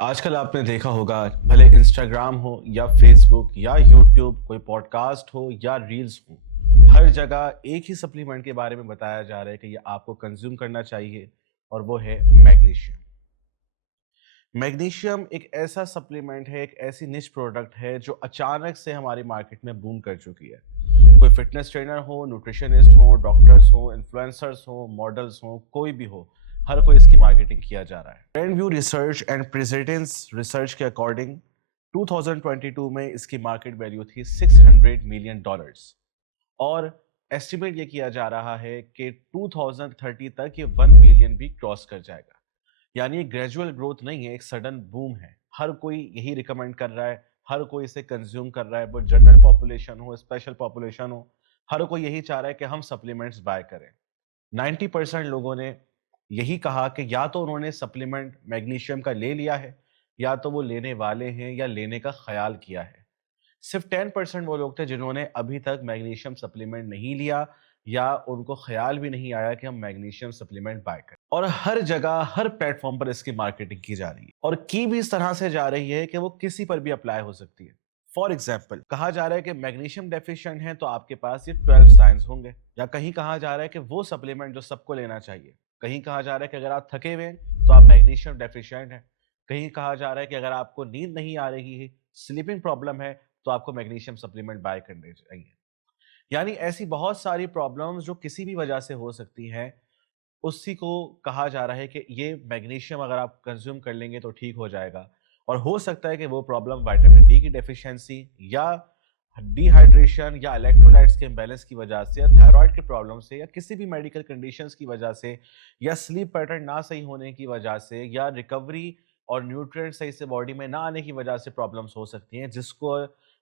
آج کل آپ نے دیکھا ہوگا بھلے انسٹاگرام ہو یا فیس بک یا یوٹیوب، کوئی پوڈ کاسٹ ہو یا ریلز ہو، ہر جگہ ایک ہی سپلیمنٹ کے بارے میں بتایا جا رہا ہے کہ یہ آپ کو کنزیوم کرنا چاہیے، اور وہ ہے میگنیشیم۔ میگنیشیم ایک ایسا سپلیمنٹ ہے، ایک ایسی نش پروڈکٹ ہے جو اچانک سے ہماری مارکیٹ میں بوم کر چکی ہے۔ کوئی فٹنس ٹرینر ہو، نیوٹریشنسٹ ہو، ڈاکٹرز ہو، انفلوئنسرز ہو، ماڈلز ہو، کوئی بھی ہو، ہر کوئی اس کی مارکیٹنگ کیا جا رہا ہے۔ Trend view research and precedence research کے اکارڈنگ 2022 میں اس کی مارکیٹ ویلیو تھی $600 ملین، اور ایسٹیمیٹ یہ کیا جا رہا ہے کہ 2030 تک یہ 1 بلین بھی کراس کر جائے گا۔ یعنی ایک گریجول گروتھ نہیں ہے، ایک سڈن بوم ہے۔ ہر کوئی یہی ریکمینڈ کر رہا ہے، ہر کوئی اسے کنزیوم کر رہا ہے، وہ جنرل پاپولیشن ہو، اسپیشل پاپولیشن ہو، ہر کوئی یہی چاہ رہا ہے کہ ہم سپلیمنٹس بائی کریں۔ 90% لوگوں نے یہی کہا کہ یا تو انہوں نے سپلیمنٹ میگنیشیم کا لے لیا ہے، یا تو وہ لینے والے ہیں یا لینے کا خیال کیا ہے۔ صرف 10% وہ لوگ تھے جنہوں نے ابھی تک میگنیشیم سپلیمنٹ نہیں لیا، یا ان کو خیال بھی نہیں آیا کہ ہم میگنیشیم سپلیمنٹ بائی کریں۔ اور ہر جگہ، ہر پلیٹ فارم پر اس کی مارکیٹنگ کی جا رہی ہے، اور کی بھی اس طرح سے جا رہی ہے کہ وہ کسی پر بھی اپلائی ہو سکتی ہے۔ فار ایگزامپل کہا جا رہا ہے کہ میگنیشیم ڈیفیشینٹ ہے تو آپ کے پاس یہ 12 سائنز ہوں گے، یا کہیں کہا جا رہا ہے کہ وہ سپلیمنٹ جو سب کو لینا چاہیے، کہیں کہا جا رہا ہے کہ اگر آپ تھکے ہوئے ہیں تو آپ میگنیشیم ڈیفیشینٹ ہیں، کہیں کہا جا رہا ہے کہ اگر آپ کو نیند نہیں آ رہی ہے، سلیپنگ پرابلم ہے، تو آپ کو میگنیشیم سپلیمنٹ بائی کرنے چاہیے۔ یعنی ایسی بہت ساری پرابلمز جو کسی بھی وجہ سے ہو سکتی ہیں، اسی کو کہا جا رہا ہے کہ یہ میگنیشیم اگر آپ کنزیوم کر لیں گے تو ٹھیک ہو جائے گا۔ اور ہو سکتا ہے کہ وہ پرابلم وائٹامن ڈی کی ڈیفیشنسی، یا ڈی ہائیڈریشن، یا الیکٹرولائٹس کے امبیلنس کی وجہ سے، یا تھائرائڈ کی پرابلم سے، یا کسی بھی میڈیکل کنڈیشنز کی وجہ سے، یا سلیپ پیٹرن نہ صحیح ہونے کی وجہ سے، یا ریکوری اور نیوٹرینٹ صحیح سے باڈی میں نہ آنے کی وجہ سے پرابلمس ہو سکتی ہیں، جس کو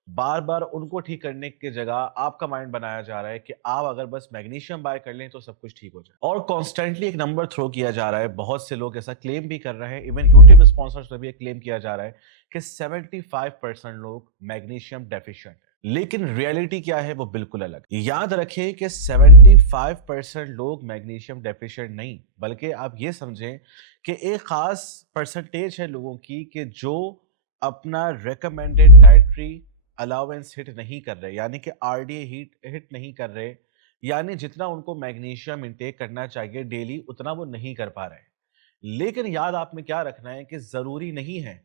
بار بار ان کو ٹھیک کرنے کی جگہ آپ کا مائنڈ بنایا جا رہا ہے کہ آپ اگر بس میگنیشیم بائی کر لیں تو سب کچھ ٹھیک ہو جائے، اور کانسٹنٹلی ایک نمبر تھرو کیا جا رہا ہے۔ بہت سے لوگ ایسا کلیم بھی کر رہے ہیں، ایون یوٹیوب اسپانسرز میں بھی ایک کلیم کیا جا رہا ہے کہ 75% لوگ میگنیشیم ڈیفیشینٹ ہیں۔ لیکن ریئلٹی کیا ہے وہ بالکل الگ۔ یاد رکھیں کہ 75% لوگ میگنیشیم ڈیفیشینٹ نہیں، بلکہ آپ یہ سمجھیں کہ ایک خاص پرسنٹیج ہے لوگوں کی کہ جو اپنا ریکمینڈڈ ڈائٹری الاؤنس ہٹ نہیں کر رہے، یعنی کہ آر ڈی اے ہٹ نہیں کر رہے، یعنی جتنا ان کو میگنیشیم انٹیک کرنا چاہیے ڈیلی اتنا وہ نہیں کر پا رہے۔ لیکن یاد آپ نے کیا رکھنا ہے کہ ضروری نہیں ہے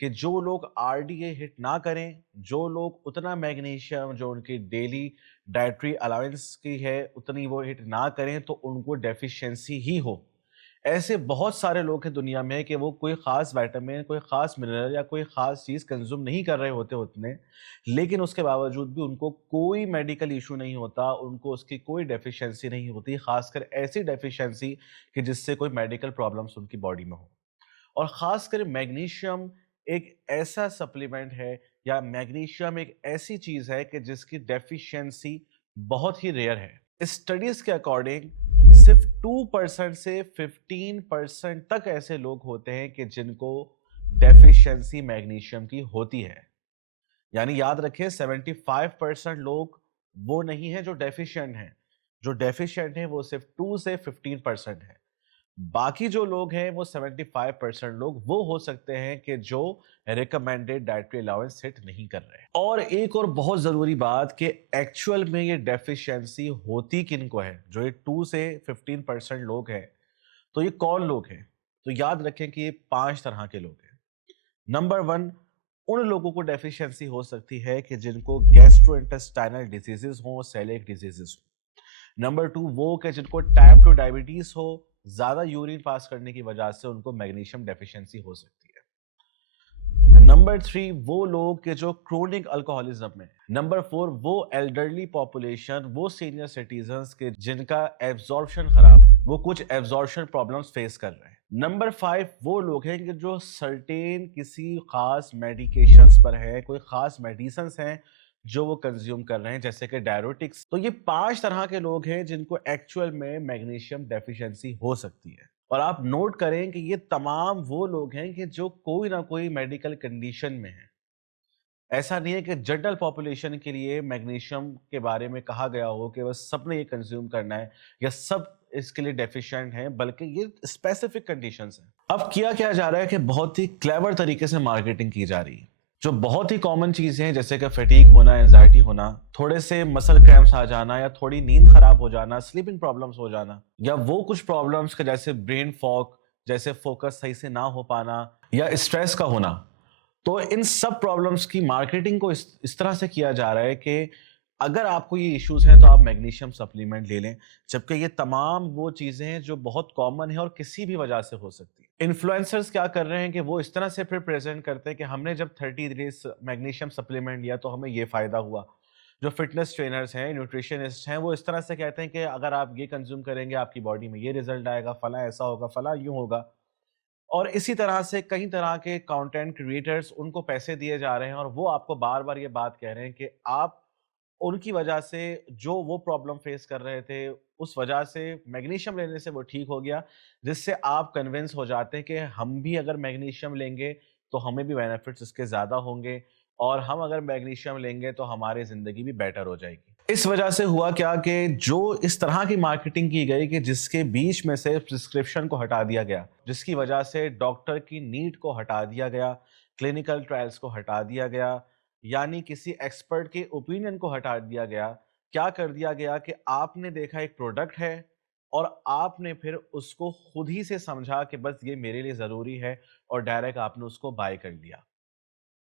کہ جو لوگ آر ڈی اے ہٹ نہ کریں، جو لوگ اتنا میگنیشیم جو ان کی ڈیلی ڈائٹری الاؤنس کی ہے اتنی وہ ہٹ نہ کریں تو ان کو ڈیفیشنسی ہی ہو۔ ایسے بہت سارے لوگ ہیں دنیا میں کہ وہ کوئی خاص وائٹامن، کوئی خاص منرل یا کوئی خاص چیز کنزیوم نہیں کر رہے ہوتے اتنے، لیکن اس کے باوجود بھی ان کو کوئی میڈیکل ایشو نہیں ہوتا، ان کو اس کی کوئی ڈیفیشنسی نہیں ہوتی، خاص کر ایسی ڈیفیشنسی کہ جس سے کوئی میڈیکل پرابلمس ان کی باڈی میں ہو۔ اور خاص کر میگنیشیم ایک ایسا سپلیمنٹ ہے، یا میگنیشیم ایک ایسی چیز ہے کہ جس کی ڈیفیشنسی بہت ہی ریئر ہے۔ اسٹڈیز کے اکارڈنگ صرف 2% سے 15% تک ایسے لوگ ہوتے ہیں کہ جن کو ڈیفیشنسی میگنیشیم کی ہوتی ہے۔ یعنی یاد رکھیں 75% لوگ وہ نہیں ہیں جو ڈیفیشینٹ ہیں، جو ڈیفیشینٹ ہیں وہ صرف 2 سے 15% ہیں۔ باقی جو لوگ ہیں وہ 75% لوگ وہ ہو سکتے ہیں کہ جو ریکمینڈڈ ڈائٹری الاؤنس ہٹ نہیں کر رہے۔ اور ایک اور بہت ضروری بات کہ ایکچول میں یہ ڈیفیشنسی ہوتی کن کو ہے، جو یہ 2 سے 15% لوگ ہیں، تو یہ کون لوگ ہیں؟ تو یاد رکھیں کہ یہ 5 طرح کے لوگ ہیں۔ نمبر 1، ان لوگوں کو ڈیفیشنسی ہو سکتی ہے کہ جن کو گیسٹرو انٹسٹائنل ڈیزیزز ہوں، سیلیک ڈیزیزز ہوں۔ نمبر 2، وہ کہ جن کو ٹائپ 2 ڈائبٹیز ہو، زیادہ یورین پاس کرنے کی وجہ سے ان کو میگنیشیم ڈیفیشنسی ہو سکتی ہے۔ نمبر 3، وہ لوگ کہ جو کرونک الکوہولزم میں۔ نمبر 4، وہ ایلڈرلی پاپولیشن، وہ سینئر سٹیزنز کے جن کا ایبزارپشن خراب ہے، وہ کچھ ایبزارپشن پرابلمز فیس کر رہے ہیں۔ نمبر 5، وہ لوگ ہیں کہ جو سرٹین کسی خاص میڈیکیشنز پر ہے، کوئی خاص میڈیسنز ہیں جو وہ کنزیوم کر رہے ہیں، جیسے کہ ڈائیورٹکس۔ تو یہ 5 طرح کے لوگ ہیں جن کو ایکچول میں میگنیشیم ڈیفیشنسی ہو سکتی ہے۔ اور آپ نوٹ کریں کہ یہ تمام وہ لوگ ہیں کہ جو کوئی نہ کوئی میڈیکل کنڈیشن میں ہیں۔ ایسا نہیں ہے کہ جنرل پاپولیشن کے لیے میگنیشیم کے بارے میں کہا گیا ہو کہ بس سب نے یہ کنزیوم کرنا ہے، یا سب اس کے لیے ڈیفیشینٹ ہیں، بلکہ یہ اسپیسیفک کنڈیشنز ہیں۔ اب کیا جا رہا ہے کہ بہت ہی کلیور طریقے سے مارکیٹنگ کی جا رہی ہے۔ جو بہت ہی کامن چیزیں ہیں جیسے کہ فٹیگ ہونا، اینزائٹی ہونا، تھوڑے سے مسل کریمپس آ جانا، یا تھوڑی نیند خراب ہو جانا، سلیپنگ پرابلمس ہو جانا، یا وہ کچھ پرابلمس کے جیسے برین فاگ، جیسے فوکس صحیح سے نہ ہو پانا، یا اسٹریس کا ہونا، تو ان سب پرابلمس کی مارکیٹنگ کو اس طرح سے کیا جا رہا ہے کہ اگر آپ کو یہ ایشوز ہیں تو آپ میگنیشیم سپلیمنٹ لے لیں، جبکہ یہ تمام وہ چیزیں ہیں جو بہت کامن ہیں اور کسی بھی وجہ سے ہو سکتی ہیں۔ انفلوئنسرز کیا کر رہے ہیں کہ وہ اس طرح سے پھر پریزنٹ کرتے ہیں کہ ہم نے جب 30 ڈیز میگنیشیم سپلیمنٹ لیا تو ہمیں یہ فائدہ ہوا۔ جو فٹنس ٹرینرز ہیں، نیوٹریشنسٹ ہیں، وہ اس طرح سے کہتے ہیں کہ اگر آپ یہ کنزیوم کریں گے آپ کی باڈی میں یہ رزلٹ آئے گا، فلاں ایسا ہوگا، فلاں یوں ہوگا۔ اور اسی طرح سے کئی طرح کے کانٹینٹ کریٹرز، ان کو پیسے دیے جا رہے ہیں اور وہ آپ کو بار بار یہ بات کہہ رہے ہیں کہ آپ ان کی وجہ سے جو وہ پرابلم فیس کر رہے تھے اس وجہ سے میگنیشیم لینے سے وہ ٹھیک ہو گیا، جس سے آپ کنونس ہو جاتے ہیں کہ ہم بھی اگر میگنیشیم لیں گے تو ہمیں بھی بینیفٹس اس کے زیادہ ہوں گے، اور ہم اگر میگنیشیم لیں گے تو ہماری زندگی بھی بیٹر ہو جائے گی۔ اس وجہ سے ہوا کیا کہ جو اس طرح کی مارکیٹنگ کی گئی کہ جس کے بیچ میں سے پرسکرپشن کو ہٹا دیا گیا، جس کی وجہ سے ڈاکٹر کی نیڈ کو ہٹا دیا گیا، کلینکل ٹرائلز کو ہٹا دیا گیا، یعنی کسی ایکسپرٹ کے اوپینین کو ہٹا دیا گیا، کیا کر دیا گیا کہ آپ نے دیکھا ایک پروڈکٹ ہے اور آپ نے پھر اس کو خود ہی سے سمجھا کہ بس یہ میرے لیے ضروری ہے، اور ڈائریکٹ آپ نے اس کو بائی کر لیا۔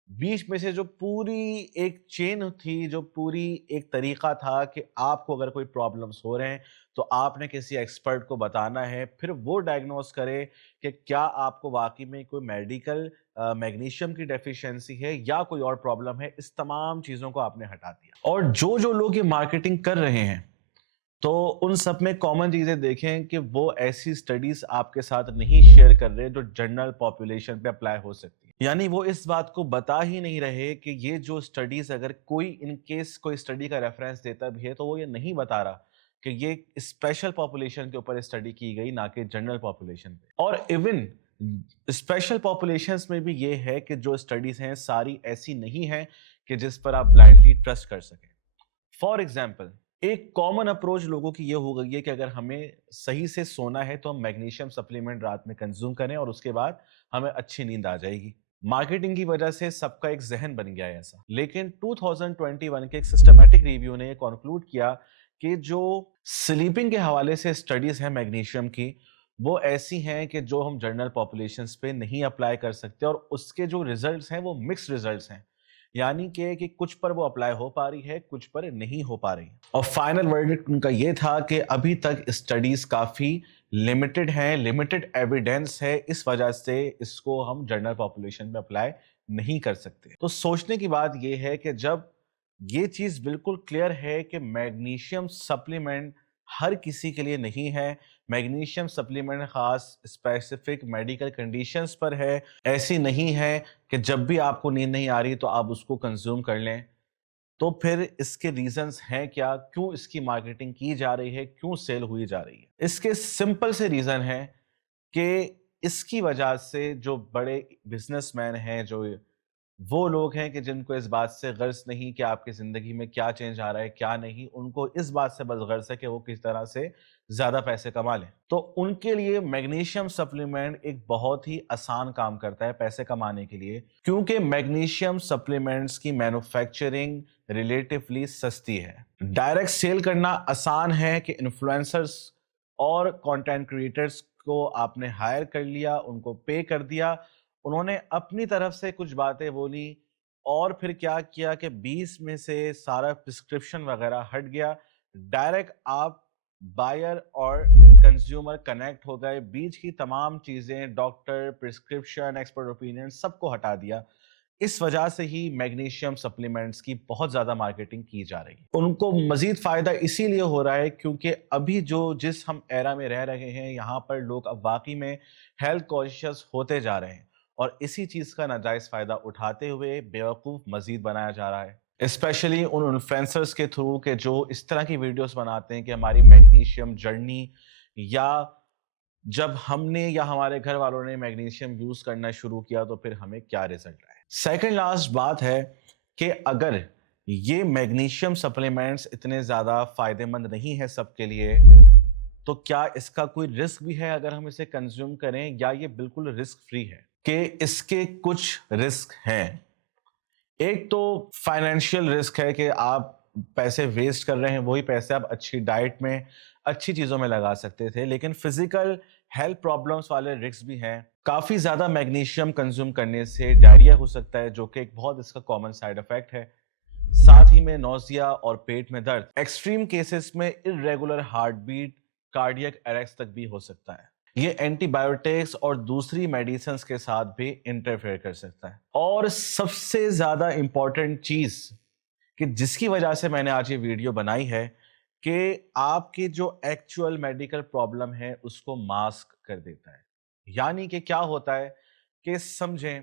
بیچ میں سے جو پوری ایک چین تھی، جو پوری ایک طریقہ تھا کہ آپ کو اگر کوئی پرابلمس ہو رہے ہیں تو آپ نے کسی ایکسپرٹ کو بتانا ہے، پھر وہ ڈائگنوز کرے کہ کیا آپ کو واقعی میں کوئی میڈیکل میگنیشیم کی ڈیفیشنسی ہے یا کوئی اور پرابلم ہے، اس تمام چیزوں کو آپ نے ہٹا دیا۔ اور جو لوگ یہ مارکیٹنگ کر رہے ہیں تو ان سب میں کامن چیزیں دیکھیں کہ وہ ایسی سٹڈیز آپ کے ساتھ نہیں شیئر کر رہے جو جنرل پاپولیشن پہ اپلائی ہو سکتی ہیں، یعنی وہ اس بات کو بتا ہی نہیں رہے کہ یہ جو سٹڈیز، اگر کوئی ان کیس کوئی سٹڈی کا ریفرنس دیتا بھی ہے تو وہ یہ نہیں بتا رہا کہ یہ اسپیشل پاپولیشن کے اوپر اسٹڈی کی گئی، نہ کہ جنرل پاپولیشن پہ۔ اور ایون اسپیشل پاپولیشنز میں بھی یہ ہے کہ جو اسٹڈیز ہیں ساری ایسی نہیں ہیں کہ جس پر آپ بلائنڈلی ٹرسٹ کر سکیں۔ فار ایگزامپل، ایک کامن اپروچ لوگوں کی یہ ہو گئی ہے کہ اگر ہمیں صحیح سے سونا ہے تو ہم میگنیشیم سپلیمنٹ رات میں کنزیوم کریں اور اس کے بعد ہمیں اچھی نیند آ جائے گی۔ مارکیٹنگ کی وجہ سے سب کا ایک ذہن بن گیا ہے ایسا، لیکن 2021 کے ایک سسٹمیٹک ریویو نے یہ کنکلوڈ کیا کہ جو سلیپنگ کے حوالے سے اسٹڈیز ہیں میگنیشیم کی، وہ ایسی ہیں کہ جو ہم جنرل پاپولیشنز پہ نہیں اپلائی کر سکتے، اور اس کے جو ریزلٹس ہیں وہ مکس ریزلٹس ہیں، یعنی کہ کچھ پر وہ اپلائی ہو پا رہی ہے، کچھ پر نہیں ہو پا رہی۔ اور فائنل ورڈکٹ ان کا یہ تھا کہ ابھی تک اسٹڈیز کافی لمیٹڈ ہیں، لمیٹڈ ایویڈنس ہے، اس وجہ سے اس کو ہم جنرل پاپولیشن میں اپلائی نہیں کر سکتے۔ تو سوچنے کی بات یہ ہے کہ جب یہ چیز بالکل کلیئر ہے کہ میگنیشیم سپلیمنٹ ہر کسی کے لیے نہیں ہے، میگنیشیم سپلیمنٹ خاص اسپیسیفک میڈیکل کنڈیشنز پر ہے، ایسی نہیں ہے کہ جب بھی آپ کو نیند نہیں آ رہی تو آپ اس کو کنزیوم کر لیں، تو پھر اس کے ریزنز ہیں کیا، کیوں اس کی مارکیٹنگ کی جا رہی ہے، کیوں سیل ہوئی جا رہی ہے؟ اس کے سمپل سے ریزن ہے کہ اس کی وجہ سے جو بڑے بزنس مین ہیں، جو وہ لوگ ہیں کہ جن کو اس بات سے غرض نہیں کہ آپ کی زندگی میں کیا چینج آ رہا ہے کیا نہیں، ان کو اس بات سے بس غرض ہے کہ وہ کس طرح سے زیادہ پیسے کما لیں، تو ان کے لیے میگنیشیم سپلیمنٹ ایک بہت ہی آسان کام کرتا ہے پیسے کمانے کے لیے، کیونکہ میگنیشیم سپلیمنٹس کی مینوفیکچرنگ ریلیٹیولی سستی ہے، ڈائریکٹ سیل کرنا آسان ہے کہ انفلوئنسرز اور کانٹینٹ کریٹرز کو آپ نے ہائر کر لیا، ان کو پے کر دیا، انہوں نے اپنی طرف سے کچھ باتیں بولی، اور پھر کیا کیا کہ 20 میں سے سارا پرسکرپشن وغیرہ ہٹ گیا، ڈائریکٹ آپ بائر اور کنزیومر کنیکٹ ہو گئے، بیچ کی تمام چیزیں، ڈاکٹر، پرسکرپشن، ایکسپرٹ اوپینین، سب کو ہٹا دیا۔ اس وجہ سے ہی میگنیشیم سپلیمنٹس کی بہت زیادہ مارکیٹنگ کی جا رہی ہے۔ ان کو مزید فائدہ اسی لیے ہو رہا ہے کیونکہ ابھی جس ہم ایرا میں رہ رہے ہیں، یہاں پر لوگ اب واقعی میں ہیلتھ کانشیس ہوتے جا رہے ہیں، اور اسی چیز کا ناجائز فائدہ اٹھاتے ہوئے بیوقوف مزید بنایا جا رہا ہے، اسپیشلی ان انفلوئنسرز کے تھرو کہ جو اس طرح کی ویڈیوز بناتے ہیں کہ ہماری میگنیشیم جرنی، یا جب ہم نے یا ہمارے گھر والوں نے میگنیشیم یوز کرنا شروع کیا تو پھر ہمیں کیا رزلٹ آئے۔ سیکنڈ لاسٹ بات ہے کہ اگر یہ میگنیشیم سپلیمنٹس اتنے زیادہ فائدہ مند نہیں ہے سب کے لیے، تو کیا اس کا کوئی رسک بھی ہے اگر ہم اسے کنزیوم کریں، یا یہ بالکل رسک فری ہے؟ کہ اس کے کچھ رسک ہیں۔ ایک تو فائنینشیل رسک ہے کہ آپ پیسے ویسٹ کر رہے ہیں، وہی پیسے آپ اچھی ڈائٹ میں، اچھی چیزوں میں لگا سکتے تھے، لیکن فزیکل ہیلتھ پرابلمس والے رسک بھی ہیں۔ کافی زیادہ میگنیشیم کنزیوم کرنے سے ڈائریا ہو سکتا ہے، جو کہ ایک بہت اس کا کامن سائیڈ افیکٹ ہے۔ ساتھ ہی میں نوزیا اور پیٹ میں درد، ایکسٹریم کیسز میں irregular heart beat, cardiac arrest تک بھی ہو سکتا ہے۔ یہ اینٹی بائیوٹکس اور دوسری میڈیسنز کے ساتھ بھی انٹرفیئر کر سکتا ہے۔ اور سب سے زیادہ امپورٹنٹ چیز کہ جس کی وجہ سے میں نے آج یہ ویڈیو بنائی ہے، کہ آپ کی جو ایکچوئل میڈیکل پرابلم ہے اس کو ماسک کر دیتا ہے۔ یعنی کہ کیا ہوتا ہے کہ سمجھیں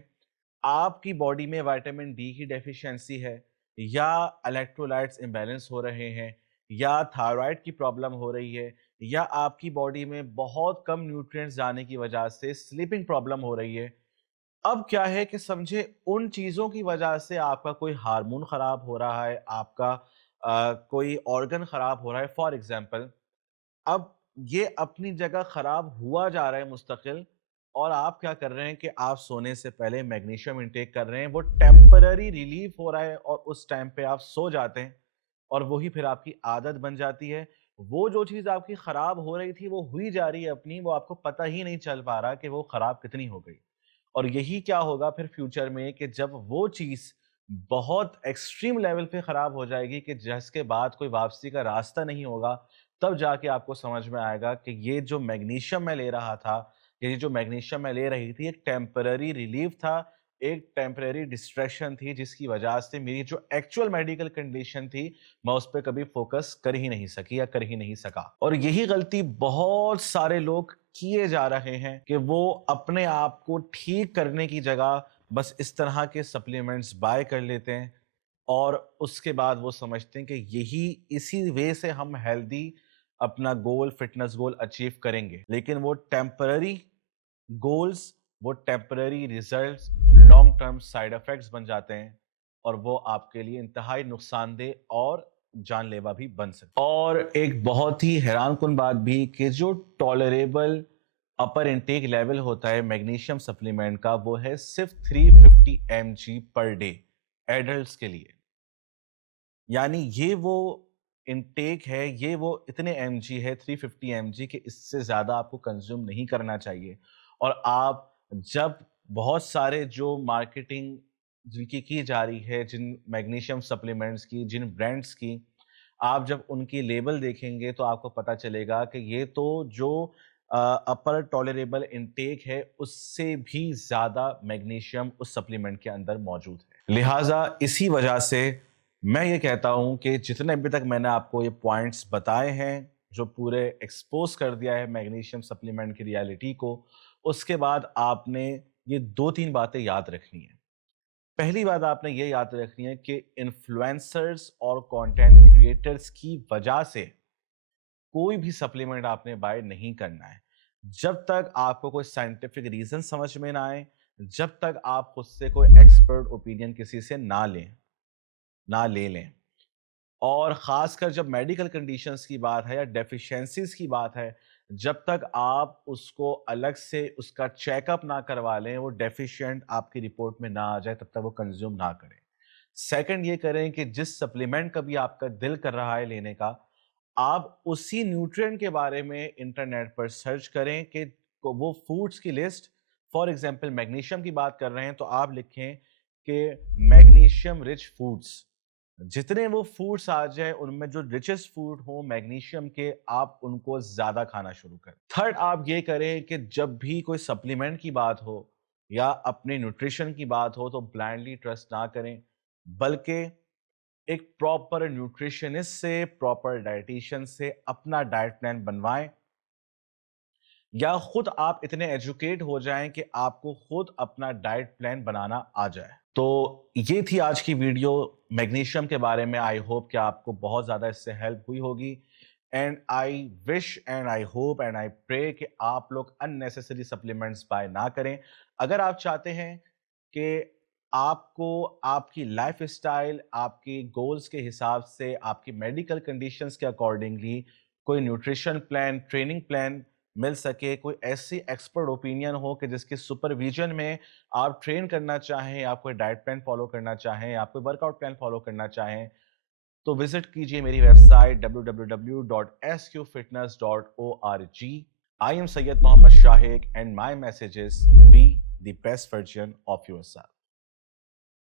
آپ کی باڈی میں وائٹامن ڈی کی ڈیفیشنسی ہے، یا الیکٹرولائٹس امبیلنس ہو رہے ہیں، یا تھائرائیڈ کی پرابلم ہو رہی ہے، یا آپ کی باڈی میں بہت کم نیوٹرینٹس جانے کی وجہ سے سلیپنگ پرابلم ہو رہی ہے۔ اب کیا ہے کہ سمجھے ان چیزوں کی وجہ سے آپ کا کوئی ہارمون خراب ہو رہا ہے، آپ کا کوئی آرگن خراب ہو رہا ہے فار ایگزامپل، اب یہ اپنی جگہ خراب ہوا جا رہا ہے مستقل، اور آپ کیا کر رہے ہیں کہ آپ سونے سے پہلے میگنیشیم انٹیک کر رہے ہیں، وہ ٹیمپرری ریلیف ہو رہا ہے اور اس ٹائم پہ آپ سو جاتے ہیں، اور وہی پھر آپ کی عادت بن جاتی ہے۔ وہ جو چیز آپ کی خراب ہو رہی تھی وہ ہوئی جا رہی ہے اپنی، وہ آپ کو پتہ ہی نہیں چل پا رہا کہ وہ خراب کتنی ہو گئی۔ اور یہی کیا ہوگا پھر فیوچر میں کہ جب وہ چیز بہت ایکسٹریم لیول پہ خراب ہو جائے گی کہ جس کے بعد کوئی واپسی کا راستہ نہیں ہوگا، تب جا کے آپ کو سمجھ میں آئے گا کہ یہ جو میگنیشیم میں لے رہا تھا، یہ جو میگنیشیم میں لے رہی تھی، ایک ٹیمپرری ریلیف تھا، ایک ٹیمپرری ڈسٹریکشن تھی، جس کی وجہ سے میری جو ایکچوئل میڈیکل کنڈیشن تھی میں اس پہ کبھی فوکس کر ہی نہیں سکی یا کر ہی نہیں سکا۔ اور یہی غلطی بہت سارے لوگ کیے جا رہے ہیں کہ وہ اپنے آپ کو ٹھیک کرنے کی جگہ بس اس طرح کے سپلیمنٹس بائی کر لیتے ہیں، اور اس کے بعد وہ سمجھتے ہیں کہ اسی وے سے ہم ہیلدی اپنا گول، فٹنس گول اچیو کریں گے، لیکن وہ ٹیمپرری گولز، وہ temporary results long term side effects بن جاتے ہیں، اور وہ آپ کے لیے انتہائی نقصان دہ اور جان لیوا بھی بن سکتے ہیں۔ اور ایک بہت ہی حیران کن بات بھی کہ جو ٹالریبل اپر انٹیک لیول ہوتا ہے میگنیشیم سپلیمنٹ کا، وہ ہے صرف 350 mg پر ڈے ایڈلٹس کے لیے۔ یعنی یہ وہ انٹیک ہے، یہ وہ اتنے ایم جی ہے 350 mg، کہ اس سے زیادہ آپ کو کنزیوم نہیں کرنا چاہیے۔ اور آپ جب بہت سارے جو مارکیٹنگ جن کی جا رہی ہے، جن میگنیشیم سپلیمنٹس کی، جن برانڈس کی، آپ جب ان کی لیبل دیکھیں گے تو آپ کو پتا چلے گا کہ یہ تو جو اپر ٹالریبل انٹیک ہے اس سے بھی زیادہ میگنیشیم اس سپلیمنٹ کے اندر موجود ہے۔ لہٰذا اسی وجہ سے میں یہ کہتا ہوں کہ جتنے ابھی تک میں نے آپ کو یہ پوائنٹس بتائے ہیں، جو پورے ایکسپوز کر دیا ہے میگنیشیم سپلیمنٹ کی ریالٹی کو، اس کے بعد آپ نے یہ 2-3 باتیں یاد رکھنی ہیں۔ پہلی بات آپ نے یہ یاد رکھنی ہے کہ انفلوئنسرز اور کنٹینٹ کریٹرز کی وجہ سے کوئی بھی سپلیمنٹ آپ نے بائی نہیں کرنا ہے، جب تک آپ کو کوئی سائنٹیفک ریزن سمجھ میں نہ آئے، جب تک آپ خود سے کوئی ایکسپرٹ اوپینین کسی سے نہ لے لیں۔ اور خاص کر جب میڈیکل کنڈیشنز کی بات ہے یا ڈیفیشنسیز کی بات ہے، جب تک آپ اس کو الگ سے اس کا چیک اپ نہ کروا لیں، وہ ڈیفیشینٹ آپ کی رپورٹ میں نہ آ جائے، تب تک وہ کنزیوم نہ کریں۔ سیکنڈ یہ کریں کہ جس سپلیمنٹ کا بھی آپ کا دل کر رہا ہے لینے کا، آپ اسی نیوٹرینٹ کے بارے میں انٹرنیٹ پر سرچ کریں کہ وہ فوڈز کی لسٹ، فار ایگزامپل میگنیشیم کی بات کر رہے ہیں تو آپ لکھیں کہ میگنیشیم رچ فوڈز، جتنے وہ فوڈس آ جائے ان میں جو ریچسٹ فوڈ ہوں میگنیشیم کے، آپ ان کو زیادہ کھانا شروع کریں۔ تھرڈ آپ یہ کریں کہ جب بھی کوئی سپلیمنٹ کی بات ہو یا اپنے نیوٹریشن کی بات ہو تو بلائنڈلی ٹرسٹ نہ کریں، بلکہ ایک پراپر نیوٹریشنسٹ سے، پراپر ڈائٹیشین سے اپنا ڈائٹ پلان بنوائیں، یا خود آپ اتنے ایجوکیٹ ہو جائیں کہ آپ کو خود اپنا ڈائٹ پلان بنانا آ جائے۔ تو یہ تھی آج کی ویڈیو میگنیشیم کے بارے میں۔ آئی ہوپ کہ آپ کو بہت زیادہ اس سے ہیلپ ہوئی ہوگی، and I wish and I hope and I پرے کہ آپ لوگ اننیسیسری سپلیمنٹس بائی نہ کریں۔ اگر آپ چاہتے ہیں کہ آپ کو آپ کی لائف اسٹائل، آپ کی گولز کے حساب سے، آپ کی میڈیکل کنڈیشنز کے اکارڈنگلی کوئی نیوٹریشن پلان، ٹریننگ پلان مل سکے، کوئی ایسی ایکسپرٹ اوپینین ہو کہ جس کی سپرویژن میں آپ ٹرین کرنا چاہیں، آپ کوئی ڈائٹ پلان فالو کرنا چاہیں، آپ کوئی ورک آؤٹ پلان فالو کرنا چاہیں، تو وزٹ کیجیے میری website www.sqfitness.org. I am Sayyid Mohammad Shahik and my message is be the best version of yourself.